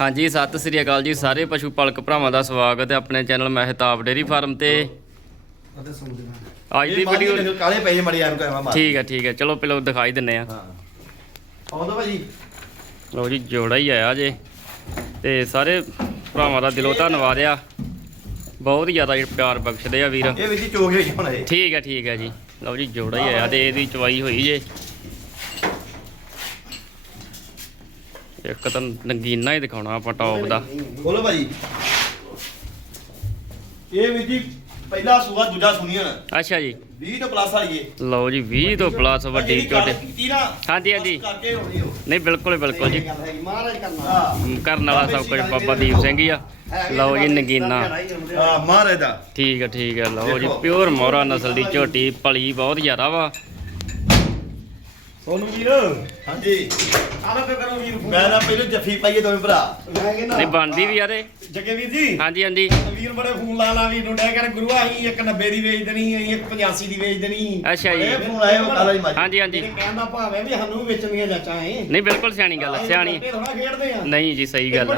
ਹਾਂਜੀ ਸਤਿ ਸ੍ਰੀ ਅਕਾਲ ਜੀ। ਸਾਰੇ ਪਸ਼ੂ ਪਾਲਕ ਭਰਾਵਾਂ ਦਾ ਸਵਾਗਤ ਹੈ ਆਪਣੇ ਚੈਨਲ ਮਹਿਤਾਬ ਡੇਰੀ ਫਾਰਮ ਤੇ। ਅੱਜ ਦੀ ਵੀਡੀਓ ਕਾਲੇ ਪੈ ਜੇ ਮੜੀ ਕਰਾਂ ਮਾਰ। ਠੀਕ ਹੈ ਠੀਕ ਹੈ। ਚਲੋ ਪਹਿਲਾਂ ਦਿਖਾਈ ਦਿੰਨੇ ਆ ਹਾਂ। ਆਉਂਦਾ ਭਾਜੀ। ਲਓ ਜੀ ਜੋੜਾ ਹੀ ਆਇਆ ਜੇ। ਤੇ ਸਾਰੇ ਭਰਾਵਾਂ ਦਾ ਦਿਲੋਂ ਧੰਨਵਾਦ ਆ। ਬਹੁਤ ਜ਼ਿਆਦਾ ਪਿਆਰ ਬਖਸ਼ਦੇ ਆ ਵੀਰ। ਇਹ ਵੀ ਚੋਗ ਹੁਣ ਠੀਕ ਹੈ ਠੀਕ ਹੈ ਜੀ। ਲਓ ਜੀ ਜੋੜਾ ਹੀ ਆਇਆ ਤੇ ਇਹਦੀ ਚਵਾਈ ਹੋਈ ਜੇ। ਇੱਕ ਤਾਂ ਨਗੀਨਾ ਹੀ ਦਿਖਾਉਣਾ ਆਪਾਂ ਟੌਪ ਦਾ। ਬੋਲੋ ਭਾਜੀ। ਇਹ ਵੀ ਜੀ ਪਹਿਲਾ ਸੂਆ ਦੂਜਾ ਸੁਣੀਆਂ ਅੱਛਾ ਜੀ। 20 ਤੋਂ ਪਲੱਸ ਵਾਲੀ ਏ। ਲਓ ਜੀ 20 ਤੋਂ ਪਲੱਸ ਵੱਡੀ ਝੋਟੇ ਹਾਂਜੀ, ਹਾਂਜੀ। ਨਹੀਂ ਬਿਲਕੁਲ ਬਿਲਕੁਲ ਜੀ। ਮਹਾਰਾਜ ਕਰਨਾ। ਹਾਂ ਕਰਨ ਵਾਲਾ ਸਭ ਕੁਝ ਬਾਬਾ ਦੀਪ ਸਿੰਘ ਹੀ ਆ। ਲਓ ਜੀ ਨਗੀਨਾ। ਹਾਂ ਮਹਾਰਾਜ ਦਾ। ਠੀਕ ਹੈ ਠੀਕ ਹੈ ਲਓ ਜੀ ਪਿਓਰ ਮੋਹਰਾ ਨਸਲ ਦੀ ਝੋਟੀ ਪਲੀ ਬਹੁਤ ਜ਼ਿਆਦਾ ਵਾ। ਸੋਨੂੰ ਵੀਰ। ਹਾਂਜੀ। ਆਲਾ ਤੇ ਕਰੋ ਵੀਰ ਮੈਂ ਨਾ ਪਹਿਲਾਂ ਜੱਫੀ ਪਾਈਏ ਦੋਵੇਂ ਭਰਾ। ਮੈਂ ਕਹਿੰਦਾ ਨਹੀਂ ਬਣਦੀ ਵੀ ਯਾਰੇ ਜੱਗੇ ਵੀਰ ਜੀ। ਹਾਂਜੀ ਹਾਂਜੀ। ਵੀਰ ਬੜੇ ਫੋਨ ਲਾ ਲਾ ਵੀਰ ਨੂੰ ਡੈ ਕਰ ਗੁਰੂ ਆਹੀ ਇੱਕ 90 ਦੀ ਵੇਚ ਦੇਣੀ ਅਸੀਂ ਇੱਕ 85 ਦੀ ਵੇਚ ਦੇਣੀ। ਅੱਛਾ ਜੀ। ਇਹ ਫੋਨ ਆਏ ਉਹ ਕਾਲਾ ਜੀ ਮਾਜੀ ਹਾਂਜੀ ਹਾਂਜੀ। ਇਹ ਕਹਿੰਦਾ ਭਾਵੇਂ ਵੀ ਸਾਨੂੰ ਵੀ ਵੇਚਣੀਆਂ ਜਾਚਾਂ ਏ ਨਹੀਂ ਬਿਲਕੁਲ ਸਿਆਣੀ ਗੱਲ ਹੈ, ਸਿਆਣੀ। ਥੋੜਾ ਖੇਡਦੇ ਆ। ਨਹੀਂ ਜੀ ਸਹੀ ਗੱਲ।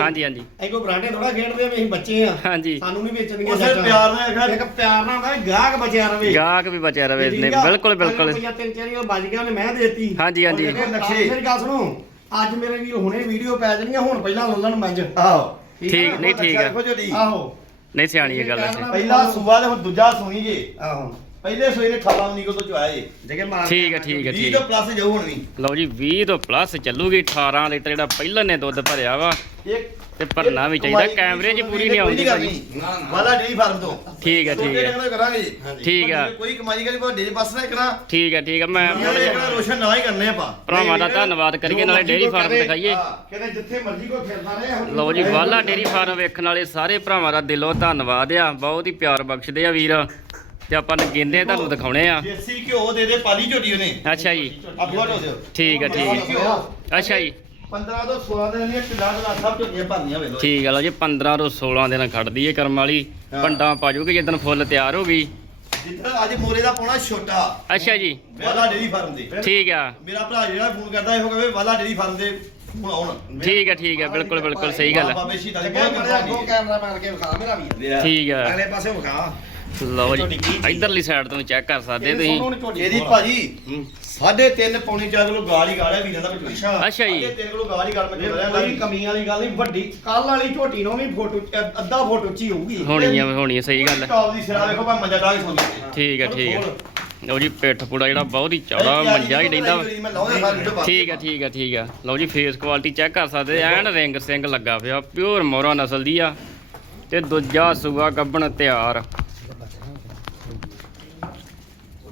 ਹਾਂਜੀ ਹਾਂਜੀ। ਅਸੀਂ ਬਰਾਂਡੇ ਥੋੜਾ ਖੇਡਦੇ ਆ ਵੀ ਅਸੀਂ ਬੱਚੇ ਆ। ਹਾਂਜੀ। ਸਾਨੂੰ ਨਹੀਂ ਵੇਚਣੀਆਂ ਉਹ ਸਿਰ ਪਿਆਰ ਨਾਲ ਆਖਿਆ- ਇੱਕ ਪਿਆਰ ਨਾਲ ਹੁੰਦਾ ਵੀ ਗਾਹਕ ਬਚਿਆ ਰਵੇ। ਗਾਹਕ ਵੀ ਬਚਿਆ ਰਵੇ ਨੇ ਬਿਲਕੁਲ ਬਿਲਕੁਲ। ਤਿੰਨ ਚਾਰ ਬਚ ਗਿਆ ਉਹਨੇ ਮੈਂ ਦੇਤੀ। ਹਾਂਜੀ, ਹਾਂਜੀ। ਉਹ ਦੇਖੋ, ਨਕਸ਼ੇ। ਮੇਰੀ ਗੱਲ ਸੁਣੋ ਅੱਜ ਮੇਰੇ ਵੀਰ ਹੁਣੇ ਵੀਡੀਓ ਪੈ ਜਾਣੀਆਂ ਹੁਣ ਪਹਿਲਾਂ ਲੱਲਣ ਮੰਜ ਆਹੋ। ਠੀਕ ਨਹੀਂ ਠੀਕ ਆਹੋ। ਨਹੀਂ ਸਿਆਣੀ ਇਹ ਗੱਲ ਹੈ ਪਹਿਲਾ ਸੂਆ ਤੇ ਹੁਣ ਦੂਜਾ ਸੁਣੀ ਜੇ ਆਹੋ। ਪਹਿਲੇ ਸੂਏ ਨੇ ਖਾਲਾ ਨਿਕਲ ਤੋਂ ਚੁਆਇਆ ਜੇ ਜਗੇ ਮਾਰ ਠੀਕ ਹੈ ਠੀਕ ਹੈ 20 ਠੀਕ। ਤੋਂ ਪਲੱਸ ਜਾਊ ਹੁਣ ਵੀ। ਲਓ ਜੀ 20 ਤੋਂ ਪਲੱਸ ਚੱਲੂਗੀ 18 ਲੀਟਰ ਜਿਹੜਾ ਪਹਿਲਾਂ ਨੇ ਦੁੱਧ ਭਰਿਆ ਵਾ। ਇੱਕ ਤੇ ਭਰਨਾ ਵੀ ਚਾਹੀਦਾ ਕੈਮਰੇ 'ਚ ਪੂਰੀ ਨਹੀਂ ਆਉਂਦੀ ਭਾਜੀ। ਵਾਲਾ ਡੇਰੀ ਫਾਰਮ ਤੋਂ। ਠੀਕ ਹੈ ਠੀਕ ਹੈ। ਕਰਾਂਗੇ ਠੀਕ ਆ ਕੋਈ ਕਮਾਈ ਕਰੀ ਪਰ ਡੇਰੀ ਬਸ ਨਾ ਕਰਾਂ ਠੀਕ ਹੈ ਠੀਕ ਹੈ ਮੈਂ ਰੋਸ਼ਨ ਨਾ ਹੀ ਕਰਨੇ ਆਪਾਂ। ਭਰਾਵਾਂ ਦਾ ਧੰਨਵਾਦ ਕਰੀਏ ਨਾਲੇ ਡੇਰੀ ਫਾਰਮ ਦਿਖਾਈਏ। ਕਹਿੰਦੇ ਜਿੱਥੇ ਮਰਜ਼ੀ ਕੋ ਫਿਰਦਾ ਰਹੇ ਲਓ ਜੀ ਵਾਲਾ ਡੇਰੀ ਫਾਰਮ ਵੇਖਣ ਵਾਲੇ ਸਾਰੇ ਭਰਾਵਾਂ ਦਾ ਦਿਲੋਂ ਧੰਨਵਾਦ ਆ। ਬਹੁਤ ਹੀ ਪਿਆਰ ਬਖਸ਼ਦੇ ਆ ਵੀਰ। ਤੇ ਆਪਾਂ ਨਗਿੰਦੇ ਤੁਹਾਨੂੰ ਦਿਖਾਉਣੇ ਆ। ਦੇਸੀ ਘਿਓ ਦੇ ਦੇ ਪਾਲੀ ਝੋਟੀ ਉਹਨੇ। ਅੱਛਾ ਜੀ। ਆ ਦਿਓ ਠੀਕ ਹੈ ਠੀਕ ਹੈ ਘਿਓ। ਅੱਛਾ ਜੀ। 15 ਤੋਂ 16 ਦਿਨ ਦੀਆਂ ਕਿਲਾ ਦਾ ਸਭ ਝੋਟੀਆਂ ਭਰਨੀਆਂ ਵੇ ਲੋ ਠੀਕ ਹੈ ਲਓ ਜੀ 15 ਤੋਂ 16 ਦਿਨ ਖੜਦੀ ਏ ਕਰਮ ਵਾਲੀ। ਹਾਂ। ਪੰਡਾਂ ਪਾ ਜੂਗੀ ਜਦੋਂ ਫੁੱਲ ਤਿਆਰ ਹੋ ਗਈ। ਜਿੱਦਾਂ ਅੱਜ ਮੋਰੇ ਦਾ ਪਾਉਣਾ ਛੋਟਾ। ਅੱਛਾ ਜੀ। ਵਾਲਾ ਡੇਰੀ ਫਾਰਮ ਦੇ। ਠੀਕ ਆ। ਮੇਰਾ ਭਰਾ ਜਿਹੜਾ ਫੋਨ ਕਰਦਾ ਇਹੋ ਕਹੇ ਵਾਲਾ ਡੇਰੀ ਫਾਰਮ ਦੇ ਹੁਣ ਆਉਣ। ਠੀਕ ਹੈ ਠੀਕ ਹੈ ਬਿਲਕੁਲ ਬਿਲਕੁਲ ਸਹੀ ਗੱਲ ਹੈ ਬਾਬੇ ਸ਼ਹੀਦਾਂ ਦੀ ਜਗੇ ਬਹੁਤ ਬੜੇ ਅੱਗੋਂ ਕਿਰਪਾ ਕੈਮਰਾ ਮਾਰ ਕੇ ਵਿਖਾ ਮੇਰਾ ਵੀਰ ਠੀਕ ਆ। ਅਗਲੇ ਪਾਸੇ ਵਿਖਾ। ਲਓ ਜੀ ਇਧਰਲੀ ਸਾਈਡ ਤੋਂ ਚੈੱਕ ਕਰ ਸਕਦੇ ਤੁਸੀਂ। ਇਹਦੀ ਭਾਜੀ ਸਾਢੇ ਤਿੰਨ ਪੌਣੀ ਚਾਰ ਕਿਲੋ ਗਾਲ ਹੀ ਗਾੜਿਆ ਵੀਰਾਂ ਦਾ ਵਿੱਚ ਅੱਛਾ ਅੱਛਾ ਜੀ। ਸਾਢੇ ਤਿੰਨ ਕਿਲੋ ਗਾਲ ਹੀ ਗਾਲ ਮੈਂ ਚੋਰਿਆ ਕੋਈ ਕਮੀ ਵਾਲੀ ਗੱਲ ਨਹੀਂ ਵੱਡੀ। ਕੱਲ ਵਾਲੀ ਝੋਟੀ ਨੂੰ ਵੀ ਫੋਟੋ ਅੱਧਾ ਫੋਟੋ ਉੱਚੀ ਹੋਊਗੀ। ਹੋਣੀ ਆ ਹੋਣੀ ਆ ਸਹੀ ਗੱਲ ਹੈ। ਟੌਪ ਦੀ ਸਿਰਾ ਵੇਖੋ ਭਾਵੇਂ ਮੰਜਾ ਢਾ ਕੇ ਸੌਂਦੀ ਠੀਕ ਹੈ ਠੀਕ ਹੈ ਲਓ ਜੀ ਪਿੱਠ ਪੂੜਾ ਜਿਹੜਾ ਬਹੁਤ ਹੀ ਚੌੜਾ ਮੰਜਾ ਹੀ ਪਾ ਠੀਕ ਹੈ ਠੀਕ ਹੈ ਠੀਕ ਹੈ ਲਓ ਜੀ ਫੇਸ ਕੁਆਲਿਟੀ ਚੈੱਕ ਕਰ ਸਕਦੇ। ਐਨ ਰਿੰਗ ਸਿੰਘ ਲੱਗਾ ਪਿਆ ਪਿਓਰ ਮੋਰਾ ਨਸਲ ਦੀ ਆ। ਤੇ ਦੂਜਾ ਸੂਆ ਗੱਬਣ ਤਿਆਰ।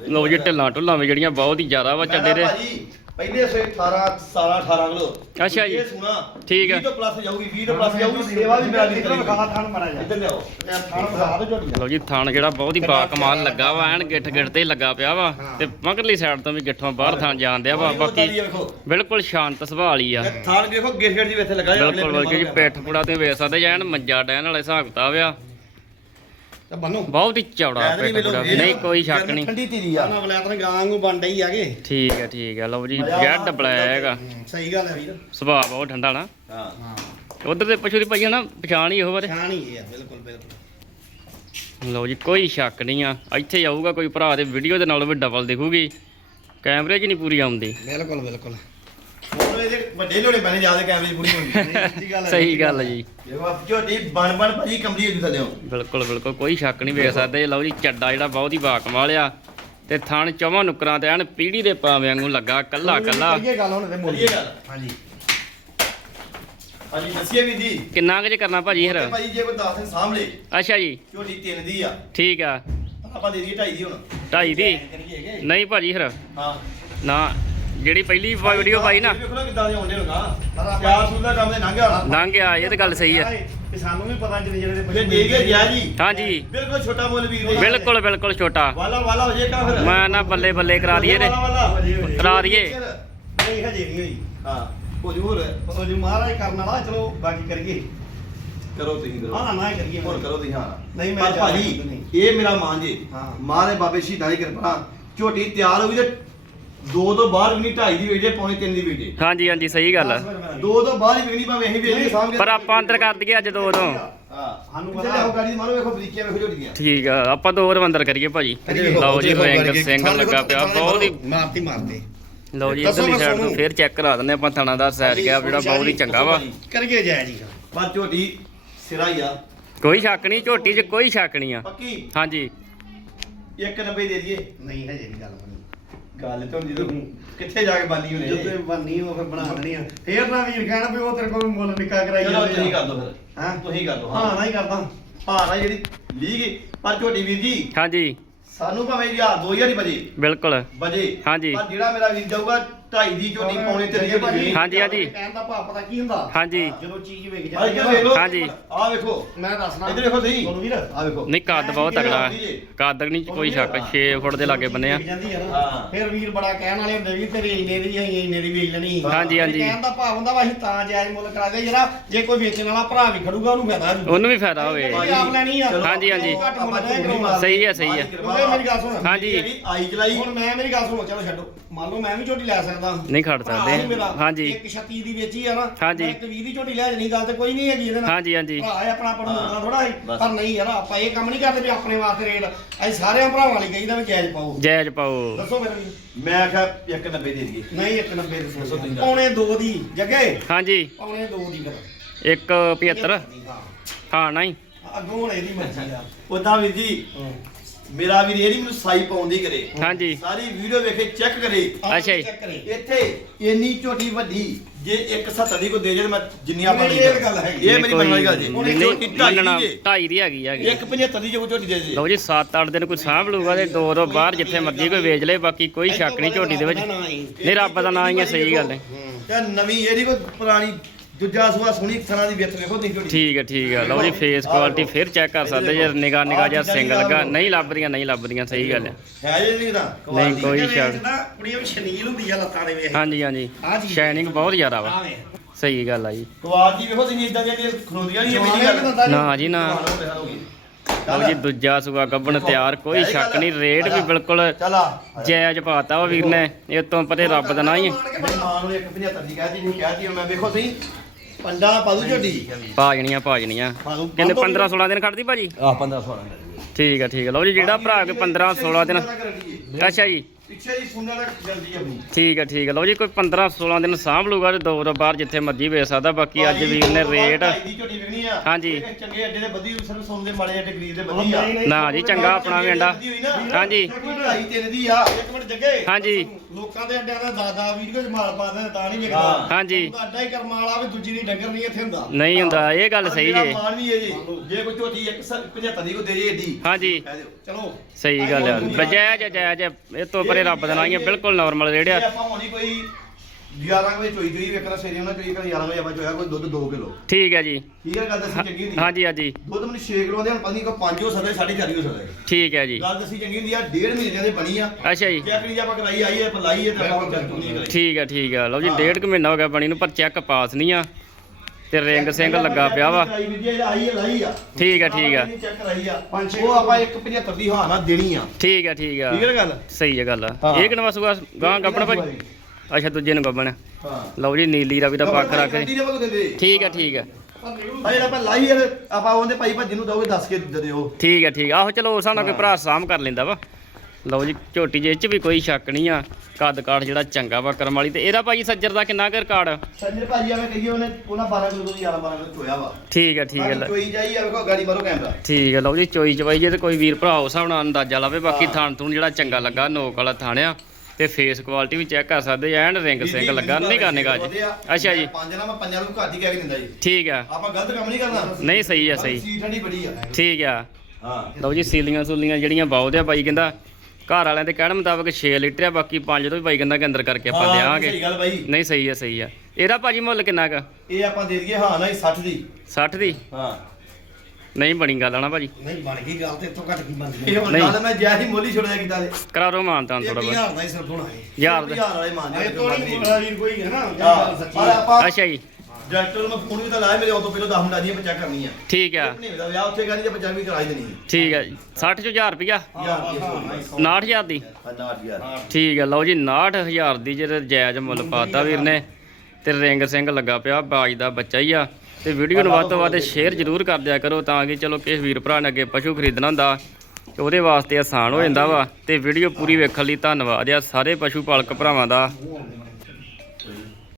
ਲਓ ਜੀ ਢਿੱਲਾਂ ਢੁੱਲਾਂ ਵੀ ਜਿਹੜੀਆਂ ਬਹੁਤ ਹੀ ਜ਼ਿਆਦਾ ਵਾ ਚੱਡੇ ਦੇ ਭਾਜੀ ਪਹਿਲੇ ਸੇ 18 17 18 ਕਿਲੋ। ਅੱਛਾ ਜੀ। ਇਹ ਸੁਣਾ ਠੀਕ ਹੈ। 20 ਤੋਂ ਪਲੱਸ ਜਾਊਗੀ 20 ਤੋਂ ਪਲੱਸ ਜਾਊਗੀ ਸੇਵਾ ਵੀ ਮੇਰਾ ਇਧਰ ਵਿਖਾ ਥਣ ਮੜਾ ਜਾ ਇੱਧਰ ਲਿਆਓ। ਥਣ ਵਿਖਾ ਦੇ ਝੋਟੀ ਦਾ ਲਓ ਜੀ ਥਣ ਜਿਹੜਾ ਬਹੁਤ ਹੀ ਬਾ ਕਮਾਲ ਲੱਗਾ ਵਾ ਐਨ ਗਿੱਠ ਗਿੱਠ ਤੇ ਲੱਗਾ ਪਿਆ ਵਾ। ਤੇ ਮਗਰਲੀ ਸਾਈਡ ਤੋਂ ਵੀ ਗਿੱਠੋਂ ਬਾਹਰ ਥਣ ਜਾਂਦਿਆ ਵਾ ਬਾਕੀ ਬਿਲਕੁਲ ਸ਼ਾਂਤ ਸੁਭਾਅ ਵਾਲੀ ਆ। ਥਾਲ ਵੇਖੋ ਗਿਰ ਗਿਰ ਦੀ ਵੇਥੇ ਲੱਗਾ ਜੀ, ਬਿਲਕੁਲ ਬਿਲਕੁਲ ਜੀ ਪਿੱਠ ਪੂੜਾ ਤੇ ਵੇਖ ਸਕਦੇ ਜੈਨ ਮੰਜਾ ਡੈਨ ਵਾਲੇ ਹਿਸਾਬ ਕਿਤਾਬ ਆ। ਤੇ ਬੰਨੋ। ਬਹੁਤ ਹੀ ਚੌੜਾ ਨਹੀਂ ਇਹ ਕੋਈ ਸ਼ੱਕ ਗਰਮ ਨਹੀਂ। ਠੰਡੀ ਧੀਰੀ ਆ। ਨਾ ਬਲੈਤ ਨੇ ਗਾਂ ਨੂੰ ਬਣ ਡਈ ਆਗੇ। ਠੀਕ ਹੈ ਠੀਕ ਹੈ ਲਓ ਜੀ ਜੈਡ ਬਲੈਕ ਆ। ਸਹੀ ਗੱਲ ਹੈ ਵੀਰ। ਸੁਭਾਅ ਬਹੁਤ ਠੰਡਾ ਨਾ। ਹਾਂ। ਹਾਂ ਉਧਰ ਦੇ ਪਸ਼ੂ ਦੀ ਭਾਈ ਹਨਾ ਪਛਾਣ ਹੀ ਉਹ ਬਾਰੇ। ਸ਼ਾਨ ਹੀ ਇਹ ਆ ਬਿਲਕੁਲ ਬਿਲਕੁਲ। ਲਓ ਜੀ ਕੋਈ ਸ਼ੱਕ ਨਹੀਂ ਆ। ਇੱਥੇ ਆਊਗਾ ਕੋਈ ਭਰਾ ਦੇ ਵੀਡੀਓ ਦੇ ਨਾਲ ਵੀ ਡਬਲ ਦਿਖੂਗੀ। ਕੈਮਰੇ 'ਚ ਨਹੀਂ ਪੂਰੀ ਆਉਂਦੀ। ਬਿਲਕੁਲ ਬਿਲਕੁਲ। ਵੱਡੇ ਲੋੜੇ ਪੈਣੇ ਜ਼ਿਆਦਾ ਕੈਮਰੇ ਪੂਰੀ ਹੁੰਦੀ ਸਹੀ ਗੱਲ ਹੈ ਸਹੀ ਗੱਲ ਹੈ ਜੀ। ਦੇਖੋ ਝੋਟੀ ਬਣ ਬਣ ਭਾਜੀ ਕੰਬਲੀ ਹੋ ਜੂ ਥੱਲੇ ਬਿਲਕੁਲ ਬਿਲਕੁਲ ਕੋਈ ਸ਼ੱਕ ਨਹੀਂ ਵੇਖ ਸਕਦੇ। ਲਓ ਜੀ ਚੱਡਾ ਜਿਹੜਾ ਬਹੁਤ ਹੀ ਬਾਕਮਾਲ ਆ। ਤੇ ਥਣ ਚੌਵਾਂ ਨੁਕਰਾਂ ਤੇ ਐਨ ਪੀੜੀ ਦੇ ਪਾਵੇਂ ਵਾਂਗੂ ਲੱਗਾ ਕੱਲਾ ਕੱਲਾ। ਇਹ ਗੱਲ ਹੁਣ ਤੇ ਮੋਲੀ। ਇਹ ਗੱਲ। ਹਾਂਜੀ। ਭਾਜੀ ਦੱਸੀਏ ਵੀ ਜੀ। ਕਿੰਨਾ ਕੁ ਜੇ ਕਰਨਾ ਭਾਜੀ ਫਿਰ? ਭਾਜੀ ਜੇ ਕੋਈ 10 ਦਿਨ ਸਾਹਮਣੇ। ਅੱਛਾ ਜੀ। ਝੋਟੀ ਤਿੰਨ ਦੀ ਆ। ਠੀਕ ਆ। ਆਪਾਂ ਦੇ ਦਈਏ ਢਾਈ ਦੀ ਹੁਣ। ਢਾਈ ਦੀ? ਕਰੀਏਗੇ ਨਹੀਂ ਭਾਜੀ ਫਿਰ। ਹਾਂ। ਨਾ। ਜਿਹੜੀ ਪਹਿਲੀ ਵੀਡੀਓ ਪਾਈ ਨਾ। ਵੇਖੋ ਨਾ ਕਿੱਦਾਂ ਦੇ ਆਉਂਦੇ ਹੋਗਾ ਚਾਰ ਸੂਰ ਦਾ ਕੰਮ ਤੇ ਲੰਘ ਗਿਆ। ਲੰਘ ਗਿਆ ਇਹ ਤਾਂ ਗੱਲ ਸਹੀ ਹੈ ਤੇ ਸਾਨੂੰ ਵੀ ਪਤਾ ਜਿਹੜੇ ਜਿਹੜੇ ਜੇ ਦੇ ਗਿਆ ਜੀ। ਹਾਂਜੀ। ਬਿਲਕੁਲ ਛੋਟਾ ਮੁੱਲ ਵੀਰ ਦੇ ਬਿਲਕੁਲ ਬਿਲਕੁਲ ਛੋਟਾ। ਵਾਲਾ ਵਾਲਾ ਹੋ ਜਾਏਗਾ ਫਿਰ। ਮੈਂ ਨਾ ਬੱਲੇ ਬੱਲੇ ਕਰਾ ਦਈਏ ਜਾਏ। ਕਰਾ ਦਈਏ। ਨਹੀਂ ਹਜੇ ਨਹੀਂ ਹੋਈ। ਹਾਂ ਹੋ ਜੂ ਹੋਰ। ਜੀ ਮਹਾਰਾਜ ਕਰਨ ਵਾਲਾ ਚਲੋ ਬਾਕੀ ਕਰੀਏ। ਕਰੋ ਤੁਸੀਂ ਕਰੋ। ਹਾਂ ਨਾ ਕਰੀਏ। ਹੋਰ ਕਰੋ ਤੁਸੀਂ ਹਾਂ। ਨਹੀਂ, ਮੈਂ ਪਰ ਜ਼ਿਆਦਾ ਭਾਜੀ ਨਹੀਂ। ਇਹ ਮੇਰਾ ਮਾਂ ਜੀ। ਹਾਂ। ਮਾਂ ਦੇ ਬਾਬੇ ਸ਼ਹੀਦਾਂ ਦੀ ਕਿਰਪਾ ਝੋਟੀ ਤਿਆਰ ਹੋ ਗਈ ਤੇ ਦੋ ਤੋਂ ਬਾਹਰ ਵੀ ਨਹੀਂ ਢਾਈ ਦੀ ਵੇਚਦੇ ਪੌਣੇ ਤਿੰਨ ਦੀ ਵੇਚਦੇ। ਹਾਂਜੀ ਹਾਂਜੀ ਸਹੀ ਗੱਲ ਆ। ਦੋ ਤੋਂ ਬਾਹਰ ਹੀ ਵਿਕਣੀ ਭਾਵੇਂ ਅਸੀਂ ਵੇਚਦੇ ਸਾਹਮਣੇ ਪਰ ਆਪਾਂ ਅੰਦਰ ਕਰ ਦਈਏ ਅੱਜ ਦੋ ਤੋਂ। ਹਾਂ ਸਾਨੂੰ ਪਤਾ- ਦੇਖੋ ਗਾੜੀ ਮਾਰੋ ਵੇਖੋ ਬਰੀਕੀਆਂ ਵੇਖੋ ਝੋਟੀਆਂ। ਠੀਕ ਆ ਆਪਾਂ ਦੋ ਹੋਰ ਅੰਦਰ ਕਰੀਏ ਭਾਜੀ। ਲਓ ਜੀ ਰਿੰਗ ਸਿੰਘ ਲੱਗਾ ਪਿਆ ਬਹੁਤ ਹੀ ਮਾਰਤੀ ਮਾਰਦੇ ਲਓ ਜੀ ਇਧਰਲੀ ਸਾਈਡ ਤੋਂ। ਫੇਰ ਚੈੱਕ ਕਰਾ ਦਿੰਦੇ ਆਪਾਂ ਥਾਣਾ ਦਾ ਸਾਈਡ ਗਿਆ ਜਿਹੜਾ ਬਹੁਤ ਹੀ ਚੰਗਾ ਵਾ। ਕਰੀਏ ਜਾਇ ਜੀ ਪਰ ਝੋਟੀ ਸਿਰਾ ਹੀ ਆ। ਕੋਈ ਸ਼ੱਕ ਨਹੀਂ ਝੋਟੀ 'ਚ ਕੋਈ ਸ਼ੱਕ ਨਹੀਂ ਆ। ਪੱਕੀ? ਹਾਂਜੀ। 190 ਦੇ ਦਈਏ। ਨਹੀਂ ਹਜੇ ਨਹੀਂ ਗੱਲ ਬਣੀ। ਗੱਲ ਤੋਂ ਜਦੋਂ ਕਿੱਥੇ ਜਾ ਕੇ ਬਾਲੀ ਹੋਣੇ ਜਦੋਂ ਬੰਨੀ ਉਹ ਫਿਰ ਬਣਾ ਦੇਣੀ ਆ। ਫੇਰ ਨਾ ਵੀਰ ਕਹਿਣਾ ਵੀ ਉਹ ਤੇਰੇ ਕੋਲ ਮੁੱਲ ਨਿੱਕਾ ਕਰਾਈ ਚਲੋ ਤੁਸੀਂ ਕਰ ਦੋ ਫਿਰ। ਹਾਂ? ਤੁਸੀਂ ਕਰ ਦੋ ਹਾਂ। ਨਾ ਹੀ ਕਰਦਾ। ਨਾ ਜਿਹੜੀ ਲੀਗ ਪਰ ਝੋਟੀ ਵੀਰ ਜੀ ਹਾਂਜੀ। ਸਾਨੂੰ ਭਾਵੇਂ 1000 2000 ਹੀ ਬਜੇ ਬਿਲਕੁਲ। ਵਜੇ ਹਾਂਜੀ। ਪਰ ਜਿਹੜਾ ਮੇਰਾ ਵੀਰ ਜਾਊਗਾ ਢਾਈ ਦੀ ਝੋਟੀ ਪੌਣੇ ਤੇ ਦੀ ਝੋਟੀ ਹਾਂਜੀ, ਹਾਂਜੀ। ਕਹਿਣ ਦਾ ਭਾਵ ਪਤਾ ਕੀ ਹੁੰਦਾ? ਹਾਂਜੀ। ਜਦੋਂ ਚੀਜ਼ ਵਿਕ ਅੱਜ ਜਾਂਦੀ ਵੇਖ ਲਓ। ਹਾਂਜੀ। ਆਹ ਵੇਖੋ। ਮੈਂ ਦੱਸਣਾ। ਇੱਧਰ ਵੇਖੋ ਸਹੀ। ਤੁਹਾਨੂੰ ਵੀਰ। ਆਹ ਵੇਖੋ। ਨਹੀਂ ਕੱਦ ਬਹੁਤ ਤਗੜਾ ਹੈ। ਕੱਦ ਨਹੀਂ ਕੋਈ ਸ਼ੱਕ 6 ਫੁੱਟ ਦੇ ਲਾਗੇ ਬੰਨੇ ਆ। ਵਿਕ ਜਾਂਦੀ ਆ ਹਾਂ। ਨਾ ਫਿਰ ਵੀਰ ਬੜਾ ਕਹਿਣ ਵਾਲੇ ਹੁੰਦੇ ਵੀ ਤੇਰੀ ਇੰਨੇ ਦੀ ਅਸੀਂ ਇੰਨੇ ਦੀ ਵੇਚ ਲੈਣੀ। ਹਾਂਜੀ, ਹਾਂਜੀ। ਕਹਿਣ ਦਾ ਭਾਵ ਹੁੰਦਾ ਵਾ ਅਸੀਂ ਤਾਂ ਜਾਇਜ਼ ਮੁੱਲ ਕਰਾ ਦੇ ਜਰਾ ਜੇ ਕੋਈ ਵੇਚਣ ਵਾਲਾ ਭਰਾ ਵੀ ਖੜੂਗਾ ਉਹਨੂੰ ਫਾਇਦਾ ਹੋਊ ਉਹਨੂੰ ਵੀ ਫਾਇਦਾ ਹੋਵੇ। ਭਾਜੀ, ਆਪ ਲੈਣੀ ਆ। ਚਲੋ, ਹਾਂਜੀ, ਹਾਂਜੀ। ਘੱਟ ਮੁੱਲ ਦਾ ਹੀ ਕਰਾਉਣਾ। ਸਹੀ ਹੈ, ਸਹੀ ਹੈ। ਕਿਉਂਕਿ ਮੇਰੀ ਗੱਲ ਸੁਣ। ਹਾਂਜੀ। ਆਈ ਚਲਾਈ। ਹੁਣ ਮੈਂ ਮੇਰੀ ਗੱਲ ਸੁਣੋ ਚਲੋ ਛੱਡੋ। ਮੰਨ ਲਓ ਮੈਂ ਵੀ ਝੋਟੀ ਲੈ ਸਕਦਾ। ਨਹੀਂ ਖੜ ਸਕਦੇ। ਹਾਂਜੀ। ਇੱਕ 36 ਦੀ ਵੇਚੀ ਆ ਨਾ ਹਾਂਜੀ। ਇੱਕ 20 ਦੀ ਝੋਟੀ ਲੈ ਜਣੀ ਗੱਲ ਤੇ ਕੋਈ ਨਹੀਂ ਹੈਗੀ ਇਹਦੇ ਨਾਲ। ਹਾਂਜੀ ਹਾਂਜੀ। ਭਰਾ ਆਪਣਾ ਆਪਣਾ ਮੁੰਡਾ ਥੋੜਾ ਹੈ। ਪਰ ਨਹੀਂ ਯਾਰ ਆਪਾਂ ਇਹ ਕੰਮ ਨਹੀਂ ਕਰਦੇ ਵੀ ਆਪਣੇ ਵਾਸਤੇ ਰੇਟ। ਅਸੀਂ ਸਾਰਿਆਂ ਭਰਾਵਾਂ ਲਈ ਕਹੀਦਾ ਵੀ ਜਾਇਜ਼ ਪਾਓ। ਜਾਇਜ਼ ਪਾਓ। ਦੱਸੋ ਮੇਰੇ ਵੀਰ ਮੈਂ ਆਖਿਆ 190 ਦੇ ਦਈਏ ਨਹੀਂ 190 ਦੱਸੋ ਦੱਸੋ। ਪੌਣੇ 2 ਦੀ ਜੱਗੇ? ਹਾਂਜੀ। ਪੌਣੇ 2 ਦੀ ਫਿਰ। 175 ਹਾਂ। ਨਹੀਂ। ਅੱਗੋਂ ਹੁਣ ਇਹਦੀ ਮਰਜ਼ੀ ਆ। ਉਦਾਂ ਵੀਰ ਜੀ ਮੇਰਾ ਵੀਰ ਇਹ ਨਹੀਂ ਮੈਨੂੰ ਸਾਈ ਪਾਉਂਦੀ ਕਰੇ ਹਾਂਜੀ। ਸਾਰੀ ਵੀਡੀਓ ਵੇਖੇ ਚੈੱਕ ਕਰੇ। ਅੱਛਾ ਜੀ। ਚੈੱਕ ਕਰੇ। ਇੱਥੇ ਇੰਨੀ ਝੋਟੀ ਵੱਡੀ ਜੇ 170 ਦੀ ਕੋ ਦੇ ਜੇ ਮੈਂ ਜਿੰਨੀਆਂ ਨਹੀਂ, ਬਣੀ ਇਹ ਗੱਲ ਹੈਗੀ। ਇਹ ਮੇਰੀ ਮੰਨਣ ਵਾਲੀ ਗੱਲ ਜੀ। ਨਹੀਂ ਨਹੀਂ, ਢਾਈ ਮੰਨਣਾ ਦੀ ਜੇ। 2.5 ਦੀ ਹੈਗੀ ਹੈਗੀ। ਇੱਕ 75 ਦੀ ਜੇ ਝੋਟੀ ਦੇ ਦੇ ਲਓ ਜੀ 7-8 ਦਿਨ ਕੋਈ ਸਾਂਭ ਲੂਗਾ ਤੇ ਦੋ ਦੋ ਬਾਹਰ ਜਿੱਥੇ ਮਰਜ਼ੀ ਕੋਈ ਵੇਚ ਲੇ ਬਾਕੀ ਕੋਈ ਸ਼ੱਕ ਨਹੀਂ ਝੋਟੀ ਦੇ ਵਿੱਚ। ਨਹੀਂ ਰੱਬ ਦਾ ਨਾਂ ਹੀ ਹੈ ਸਹੀ ਗੱਲ ਹੈ। ਤੇ ਨਵੀਂ ਇਹਦੀ ਕੋਈ ਪੁਰਾਣੀ ਦੂਜਾ ਸੁਆ ਸੋਹਣੀ ਥਣਾ ਦੀ ਵਿੱਥ ਵੇਖੋ ਤੁਸੀਂ ਝੋਟੀ ਠੀਕ ਹੈ ਠੀਕ ਹੈ। ਲਓ ਜੀ ਫੇਸ ਕੁਆਲਿਟੀ ਫਿਰ ਚੈੱਕ ਕਰ ਸਕਦੇ ਜੇ ਨਿਗਾ ਨਿਗਾ ਜਿਹਾ ਸਿੰਗ ਲੱਗਾ ਨਹੀਂ ਲੱਭਦੀਆਂ ਨਹੀਂ ਲੱਭਦੀਆਂ ਸਹੀ ਗੱਲ ਹੈ। ਹੈ ਜੇ ਨਹੀਂ ਤਾਂ ਨਹੀਂ, ਕੋਈ ਕੋਈ ਸ਼ੱਕ। ਕੁੜੀਆਂ ਵੀ ਸ਼ਨੀਲ ਹੁੰਦੀ ਆ ਲੱਤਾਂ ਦੇ ਵੇਖ। ਹਾਂਜੀ ਹਾਂਜੀ। ਹਾਂ ਜੀ। ਸ਼ਾਈਨਿੰਗ ਬਹੁਤ ਜ਼ਿਆਦਾ ਵਾ। ਸਹੀ ਗੱਲ ਆ ਜੀ। ਕੁਆਰ ਦੀ ਵੇਖੋ ਤੁਸੀਂ ਇਦਾਂ ਦੀਆਂ ਖਲੋਂਦੀਆਂ ਨਹੀਂ ਇਹ ਗੱਲ ਨਾ ਜੀ ਨਾ। ਲਓ ਜੀ ਦੂਜਾ ਸੁਗਾ ਗੱਬਣ ਤਿਆਰ ਕੋਈ ਸ਼ੱਕ ਨਹੀਂ ਰੇਟ ਵੀ ਬਿਲਕੁਲ ਜਾਇਜ਼ ਪਾਤਾ ਵਾ ਵੀਰ ਨੇ। ਇਹ ਤੋਂ ਪਰੇ ਰੱਬ ਦਾ ਨਾਂ ਹੀ ਹੈ। ਮੇਰੀ ਮਾਂ ਨੂੰ ਇੱਕ 75 ਦੀ ਕਹਿਤੀ ਨਹੀਂ ਕਹਿਤੀ ਮੈਂ ਵੇਖੋ ਸਹੀ ਪੰਡਾ ਪਾਦੂ ਝੋਟੀ? ਭਾਜਣੀਆਂ ਭਾਜਣੀਆਂ ਕਹਿੰਦੇ 15 16 ਦਿਨ ਖੜਦੀ ਭਾਜੀ? ਆ 15 16 ਠੀਕ ਹੈ ਠੀਕ ਹੈ ਲਓ ਜੀ ਜਿਹੜਾ ਭਰਾ ਕੇ 15 16 ਦਿਨ ਅੱਛਾ ਜੀ। ਪਿੱਛੇ ਦੀ ਸੁਣਨਾ ਦਾ ਜਲਦੀ ਆਪਣੀ ਠੀਕ ਹੈ ਠੀਕ ਹੈ ਲਓ ਜੀ ਕੋਈ 15 16 ਦਿਨ ਸਾਂਭ ਲੂਗਾ ਤੇ ਦੋ ਦੋ ਬਾਹਰ ਜਿੱਥੇ ਮਰਜ਼ੀ ਵੇਚ ਸਕਦਾ ਬਾਕੀ ਅੱਜ ਵੀਰ ਨੇ ਰੇਟ ਦੀ ਝੋਟੀ ਵਿਕਣੀ ਆ। ਹਾਂਜੀ। ਇਹ ਚੰਗੇ ਅੱਡੇ ਦੇ ਵਧੀ ਸਰ ਸੁਣਦੇ ਮਾੜੇ ਅੱਡੇ ਗਰੀਬ ਦੇ ਵਧੀ ਆ। ਨਾ ਜੀ ਚੰਗਾ ਆਪਣਾ ਵੀ ਅੰਡਾ ਹਾਂਜੀ। ਢਾਈ ਤਿੰਨ ਦੀ ਆ ਇੱਕ ਮਿੰਟ ਜੱਗੇ। ਹਾਂਜੀ। ਲੋਕਾਂ ਦੇ ਅੱਡਿਆਂ ਦਾ ਦਾਦਾ ਵੀਡੀਓ 'ਚ ਮਾਲ ਪਾ ਦੇ ਤਾਂ ਨਹੀਂ ਵਿਕਦਾ ਹਾਂ। ਹਾਂਜੀ। ਉਹਦਾ ਅੱਡਾ ਹੀ ਕਰਮ ਵਾਲਾ ਵੀ ਦੂਜੀ ਦੀ ਡੰਗਰ ਨਹੀਂ ਇੱਥੇ ਹੁੰਦਾ। ਨਹੀਂ ਹੁੰਦਾ ਇਹ ਗੱਲ ਸਹੀ ਜੇ। ਮਾਨ ਵੀ ਹੈ ਜੀ ਜੇ ਕੋਈ ਝੋਟੀ 175 ਦੀ ਕੋ ਦੇ ਜੇ ਏਡੀ। ਹਾਂਜੀ। ਕਹਿ ਦਿਓ। ਚਲੋ। ਸਹੀ ਗੱਲ ਆ। ਬਜਾਇਜ ਜਾਇਜ ਇਹ ਤੋਂ ਪਰੇ ਰੱਬ ਦਾ ਨਾਂ ਹੀ ਹੈ ਬਿਲਕੁਲ ਨਾਰਮਲ ਇਹ ਆ। ਆਪਾਂ ਹੋਣੀ ਕੋਈ 11 ਵਜੇ ਚੋਈ ਚੋਈ ਵੇਖਣਾ ਸਵੇਰੇ ਉਹਨਾਂ ਚੋਈ ਕਰ 11 ਵਜੇ ਆਪਾਂ ਚੋਇਆ ਕੋਈ ਦੁੱਧ 2 ਕਿਲੋ। ਠੀਕ ਹੈ ਜੀ। ਠੀਕ ਹੈ ਗੱਲ ਦੱਸੀ ਚੰਗੀ ਹੁੰਦੀ ਹਾਂਜੀ ਹਾਂਜੀ। ਦੁੱਧ ਮੈਨੂੰ 6 ਕਿਲੋ ਦੇ ਹੁਣ ਪਤਾ ਨਹੀਂ ਕੋ 5 ਹੋ ਸਕਦਾ 4.5 ਹੋ ਸਕਦਾ। ਠੀਕ ਹੈ ਜੀ। ਗੱਲ ਦੱਸੀ ਚੰਗੀ ਹੁੰਦੀ ਆ ਡੇਢ ਮਹੀਨੇ ਦੇ ਬਣੀ ਆ। ਅੱਛਾ ਜੀ। ਚੈੱਕ ਨਹੀਂ ਆਪਾਂ ਕਰਾਈ ਆਈ ਹੈ ਪਲਾਈ ਹੈ ਤੇ ਆਪਾਂ ਚੈੱਕ ਨਹੀਂ ਕਰਾਈ ਠੀਕ ਹੈ ਠੀਕ ਹੈ ਲਓ ਜੀ ਡੇਢ ਕੁ ਮਹੀਨਾ ਹੋ ਗਿਆ ਬਣੀ ਨੂੰ ਪਰ ਚੈੱਕ ਪਾਸ ਨਹੀਂ ਆ। ਤੇ ਰਿੰਗ ਸਿੰਘ ਲੱਗਾ ਪਿਆ ਵਾ। ਕਰਾਈ ਵੀ ਜੀ ਆਈ ਹੈ ਲਾਈ ਆ। ਠੀਕ ਠੀਕ ਚੈੱਕ ਕਰਾਈ ਆ। ਉਹ ਆਪਾਂ 175 ਦੀ ਹਾਂ ਦੇਣੀ ਆ। ਠੀਕ ਹੈ ਠੀਕ ਆ। ਠੀਕ ਹੈ ਗੱਲ? ਸਹੀ ਹੈ ਗੱਲ ਹਾਂ। ਇਹ ਕਿਨਵਾ ਸੁਗਾ ਗਾਂ ਗੱਬਣ ਭਾਜੀ ਅੱਛਾ ਦੂਜੇ ਨੂੰ ਗੱਬਣ। ਹਾਂ। ਲਓ ਜੀ ਨੀਲੀ ਰਵੀ ਦਾ ਪੱਖ ਰੱਖ ਠੀਕ ਹੈ ਠੀਕ ਆ। ਜਿਹੜਾ ਆਪਾਂ ਲਾਈ ਆਪਾਂ ਉਹਦੇ ਭਾਈ ਭੱਜ ਨੂੰ ਦੋਗੇ ਦੱਸ ਕੇ ਦੇ ਦਿਓ। ਠੀਕ ਹੈ ਠੀਕ ਆ। ਆਹੋ ਚਲੋ ਉਸ ਹਿਸਾਬ ਨਾਲ ਕੋਈ ਭਰਾ ਸਾਮ ਕਰ ਲੈਂਦਾ ਵਾ। ਲਓ ਜੀ ਝੋਟੀ ਜੇ ਚ ਵੀ ਕੋਈ ਸ਼ੱਕ ਨਹੀਂ ਆ। ਕੱਦ ਕਾਠ ਜਿਹੜਾ ਚੰਗਾ ਵਾ ਕਰਮ ਵਾਲੀ ਤੇ ਇਹਦਾ ਭਾਜੀ ਸੱਜਰ ਦਾ ਕਿੰਨਾ ਕੁ ਰਿਕਾਰਡ? ਸੰਜਰ ਭਾਜੀ ਆਵੇਂ ਕਹੀਏ ਉਹਨੇ ਉਹਨਾਂ 12 ਕਿਲੋ ਤੋਂ 11 12 ਕਿਲੋ ਚੋਇਆ ਵਾ। ਠੀਕ ਹੈ ਠੀਕ ਹੈ ਚੋਈ ਜਾਈ ਆ ਵੇਖੋ ਗਾੜੀ ਮਾਰੋ ਕੈਮਰਾ। ਠੀਕ ਹੈ ਲਓ ਜੀ ਚੋਈ ਚਵਾਈ ਜੇ ਤੇ ਕੋਈ ਵੀਰ ਭਰਾ ਉਸ ਹਿਸਾਬ ਨਾਲ ਅੰਦਾਜ਼ਾ ਲਾਵੇ ਬਾਕੀ ਥਾਣ ਥੂਣ ਜਿਹੜਾ ਚੰਗਾ ਲੱਗਾ ਨੋਕ ਵਾਲਾ ਥਾਣਿਆ ਤੇ ਫੇਸ ਕੁਆਲਿਟੀ ਵੀ ਚੈੱਕ ਕਰ ਸਕਦੇ ਐਨ ਰਿੰਗ ਸਿੰਘ ਲੱਗਾ ਨਿਗਾ ਨਿਗਾ ਜੀ ਅੱਛਾ ਜੀ। ਪੰਜ ਨਾ ਮੈਂ ਪੰਜਾਂ ਨੂੰ ਘੱਟ ਹੀ ਕਹਿ ਕੇ ਦਿੰਦਾ ਜੀ। ਠੀਕ ਆ। ਆਪਾਂ ਗਲਤ ਕੰਮ ਨਹੀਂ ਕਰਨਾ। ਨਹੀਂ ਸਹੀ ਆ ਸਹੀ। ਸੀਟ ਠੰਡੀ ਬੜੀ ਆ। ਠੀਕ ਆ। ਹਾਂ। ਲਓ ਜੀ ਸੀਲੀਆਂ ਸੂਲੀਆਂ ਜਿਹੜੀਆਂ ਬਹੁਤ ਆ ਬਾਈ ਕਹਿੰਦਾ ਘਰ ਵਾਲਿਆਂ ਦੇ ਕਹਿਣ ਮੁਤਾਬਕ 6 ਲੀਟਰ ਆ ਬਾਕੀ 5 ਤੋਂ ਵੀ ਬਾਈ ਕਹਿੰਦਾ ਕਿ ਅੰਦਰ ਕਰਕੇ ਆਪਾਂ ਦੇਵਾਂਗੇ ਸਹੀ ਗੱਲ ਬਾਈ। ਨਹੀਂ ਸਹੀ ਆ ਸਹੀ ਆ। ਇਹਦਾ ਭਾਜੀ ਮੁੱਲ ਕਿੰਨਾ ਕ? ਇਹ ਆਪਾਂ ਦੇ ਦਈਏ ਹਾਂ ਨਾ 60 ਦੀ। 60 ਦੀ? ਹਾਂ। ਨਹੀਂ ਬਣੀ ਗੱਲ ਆਣਾ ਭਾਜੀ। ਨਹੀਂ ਬਣ ਗਈ ਗੱਲ ਤੇ ਇੱਥੋਂ ਘੱਟ ਕੀ ਬਣਦੀ ਇਹ। ਗੱਲ ਮੈਂ ਜੈ ਹੀ ਮੋਲੀ ਛੋੜਿਆ ਕੀਤਾ ਤੇ ਕਰਾ ਰੋ ਮਾਨਤਾਨ ਥੋੜਾ ਬਹੁਤ। 1000 ਦਾ ਹੀ ਸਿਰ ਹੋਣਾ ਹੈ ਯਾਰ ਦਾ। ਵਾਲੇ ਮਾਨ ਇਹ ਦੇ ਤੋਂ ਨਹੀਂ ਕੋਈ ਹੈ ਨਾ ਅੱਛਾ ਜੀ। ਡਾਕਟਰ ਨੂੰ ਮੈਂ ਫੋਨ ਵੀ ਤਾਂ ਲਾਇਆ ਮੇਰੇ ਆਉਣ ਤੋਂ ਪਹਿਲਾਂ 10 ਮਿੰਟ ਆਦੀ ਬੱਚਾ ਕਰਨੀ ਆ ਠੀਕ ਆ। ਨਹੀਂ ਦਾ ਵਿਆਹ ਉੱਥੇ ਕਹਿੰਦੀ ਤੇ ਬੱਚਾ ਵੀ ਕਰਾਈ ਦੇਣੀ ਠੀਕ ਆ ਜੀ। 60 ਚ 1000 ਰੁਪਿਆ ਯਾਰ ਕੀ ਸੋਚ 69000 ਦੀ? ਹਾਂ ਯਾਰ ਠੀਕ ਆ ਲਓ ਜੀ 69000 ਦੀ ਜਿਹੜੇ ਜਾਇਜ਼ ਮੁੱਲ ਪਾਤਾ ਵੀਰ ਨੇ। ਤੇ ਰਿੰਗ ਸਿੰਘ ਲੱਗਾ ਪਿਆ ਬਾਜ ਦਾ ਬੱਚਾ ਹੀ ਆ। ਤੇ ਵੀਡੀਓ ਨੂੰ ਵੱਧ ਤੋਂ ਵੱਧ ਸ਼ੇਅਰ ਜ਼ਰੂਰ ਕਰ ਦਿਆ ਕਰੋ ਤਾਂ ਕਿ ਚਲੋ ਕਿਸੇ ਵੀਰ ਭਰਾ ਨੇ ਅੱਗੇ ਪਸ਼ੂ ਖਰੀਦਣਾ ਹੁੰਦਾ ਤੇ ਉਹਦੇ ਵਾਸਤੇ ਆਸਾਨ ਹੋ ਜਾਂਦਾ ਵਾ। ਤੇ ਵੀਡੀਓ ਪੂਰੀ ਵੇਖਣ ਲਈ ਧੰਨਵਾਦ ਆ ਸਾਰੇ ਪਸ਼ੂ ਪਾਲਕ ਭਰਾਵਾਂ ਦਾ।